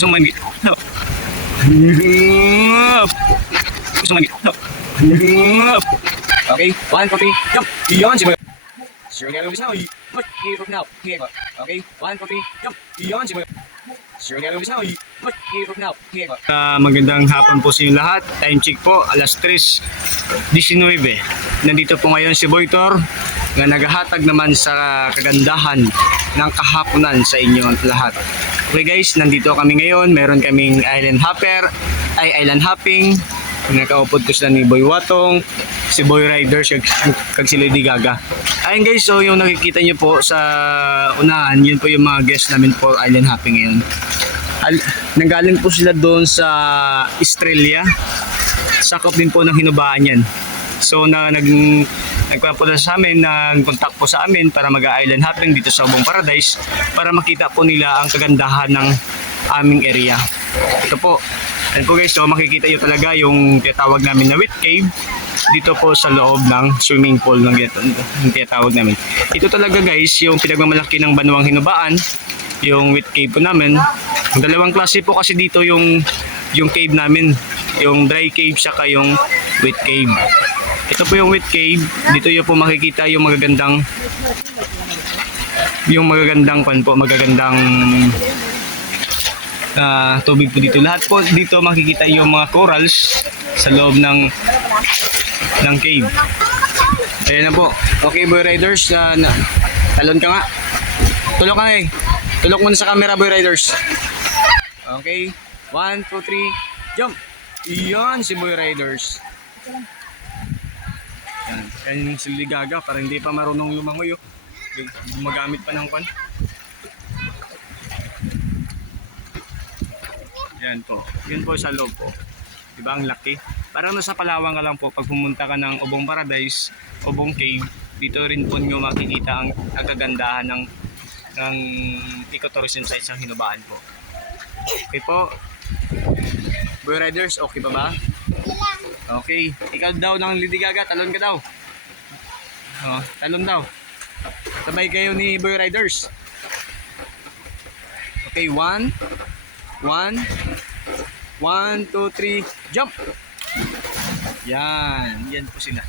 Gusto no. Gusto man no. Okay, one, two, jump. Beyond si. Sure nga lumis na. Look, here now. Here go. Okay, one, two, jump. Beyond si. Sure nga lumis na. here now. Here go. Uh, magandang hapon po sa inyo lahat. Time check po, alas 3.19. Nandito po ngayon si Boytor na naghahatag naman sa kagandahan ng kahaponan sa inyo lahat. Okay guys, nandito kami ngayon. Meron kaming island hopper, ay island hopping. Nakaupod ko sila ni Boy Watong, si Boy Riders, kag, kag si Lady Gaga. Ayun guys, so yung nakikita nyo po sa unahan, yun po yung mga guests namin po island hopping ngayon. Al- nanggaling po sila doon sa Australia. Sakop din po ng hinubaan yan. So na nag nagpapunta sa amin, nag-contact po sa amin para mag-island hopping dito sa Obong Paradise para makita po nila ang kagandahan ng aming area. Ito po. Ayan po guys, so makikita nyo talaga yung tinatawag namin na wet cave dito po sa loob ng swimming pool ng yung tinatawag namin. Ito talaga guys, yung pinagmamalaki ng Banwang Hinubaan, yung wet cave po namin. Ang dalawang klase po kasi dito yung yung cave namin, yung dry cave saka yung wet cave. Ito po yung wet cave. Dito yung po makikita yung magagandang yung magagandang pan po, magagandang ah, tubig po dito. Lahat po dito makikita yung mga corals sa loob ng ng cave. Ayan na po. Okay, boy riders, ah, na, talon ka nga. Tulok ka nga eh. Tulok muna sa camera, boy riders. Okay. One, two, three, jump! Iyan si Boy Riders. Yan. Yan yung si Ligaga. Para hindi pa marunong lumangoy. Oh. Gumagamit pa ng kwan. Yan po. Yun po sa loob po. Diba ang laki? Parang nasa Palawan ka lang po. Pag pumunta ka ng Obong Paradise, Obong Cave, dito rin po nyo makikita ang nagagandahan ng ng ecotourism sa Hinubaan po. Okay po. Boy Riders, okay pa ba? Okay. Ikaw daw ng Lady Gaga, talon ka daw. Oh, talon daw. Sabay kayo ni Boy Riders. Okay, one. One. One, two, three, jump! Yan. Yan po sila.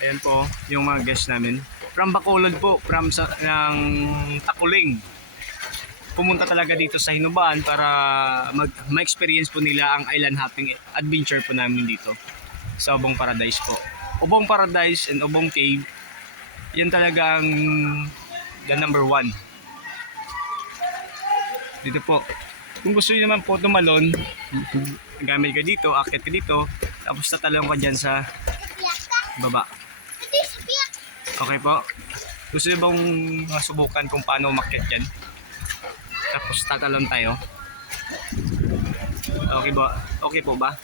Ayan po, yung mga guests namin. From Bacolod po, from sa, ng Takuling pumunta talaga dito sa Hinubaan para mag ma-experience po nila ang island hopping adventure po namin dito sa Obong Paradise po. Obong Paradise and Obong Cave, yan talaga ang the number one. Dito po. Kung gusto niyo naman po tumalon, gamit ka dito, akit ka dito, tapos tatalon ka dyan sa baba. Okay po. Gusto niyo bang masubukan kung paano umakyat dyan? Tapos tatalon tayo. Okay ba? Okay po ba?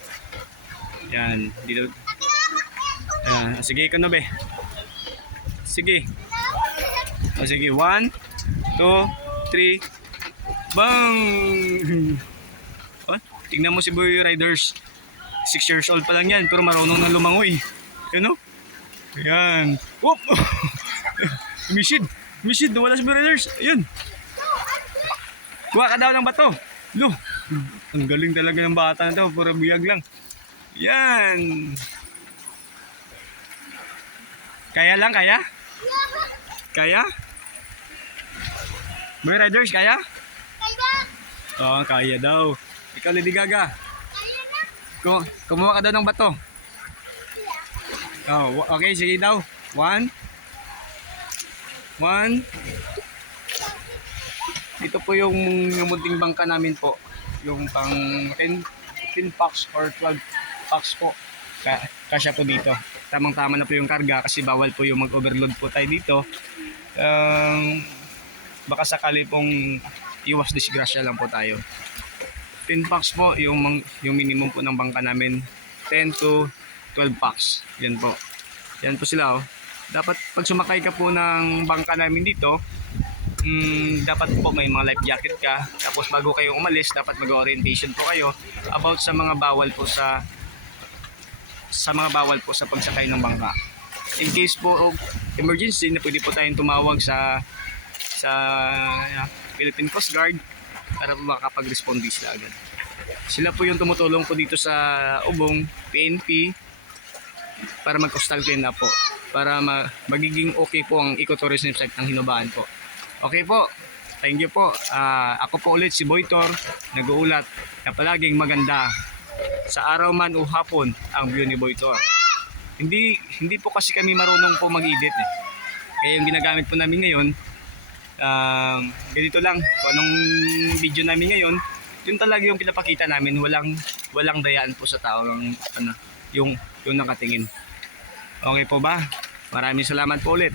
Yan, dito. Yan, sige ka na be. Sige. O sige, one, two, three, bang! Oh, tingnan mo si Boy Riders. 6 years old pa lang yan, pero marunong na lumangoy. Yan o. Yan. Whoop! Misid! Misid! Nawala si Boy Riders. Ayun. Kuha ka daw ng bato. Lo, ang galing talaga ng bata na to. Pura buyag lang. Yan. Kaya lang, kaya? Kaya? Boy Riders, kaya? Oo, kaya daw. Ikaw, Lady Gaga. Ku kumuha ka daw ng bato. Oh, okay, sige daw. One. One. Ito po yung, yung munting bangka namin po. Yung pang 10, 10 packs or 12 packs po. Ka, kasya po dito. Tamang-tama na po yung karga kasi bawal po yung mag-overload po tayo dito. Um, baka sakali pong iwas disgrasya lang po tayo. 10 packs po yung, yung minimum po ng bangka namin. 10 to 12 packs. Yan po. Yan po sila oh. Dapat pag sumakay ka po ng bangka namin dito, mm, dapat po may mga life jacket ka. Tapos bago kayo umalis, dapat mag-orientation po kayo about sa mga bawal po sa sa mga bawal po sa pagsakay ng bangka. In case po of emergency na pwede po tayong tumawag sa sa uh, Philippine Coast Guard para makapag-responde sila agad. Sila po yung tumutulong po dito sa Ubong, PNP, para mag-constantine na po. Para ma- magiging okay po ang ecotourism site ng Hinubaan po. Okay po. Thank you po. Ah, ako po ulit si Boytor, nag-uulat na palaging maganda sa araw man o hapon ang view ni Boytor. Hindi hindi po kasi kami marunong po mag-edit eh. Kaya yung ginagamit po namin ngayon, um, ganito lang. Kung anong video namin ngayon, yun talaga yung pinapakita namin. Walang walang dayaan po sa tao yung ano, yung yung nakatingin. Okay po ba? Maraming salamat po ulit.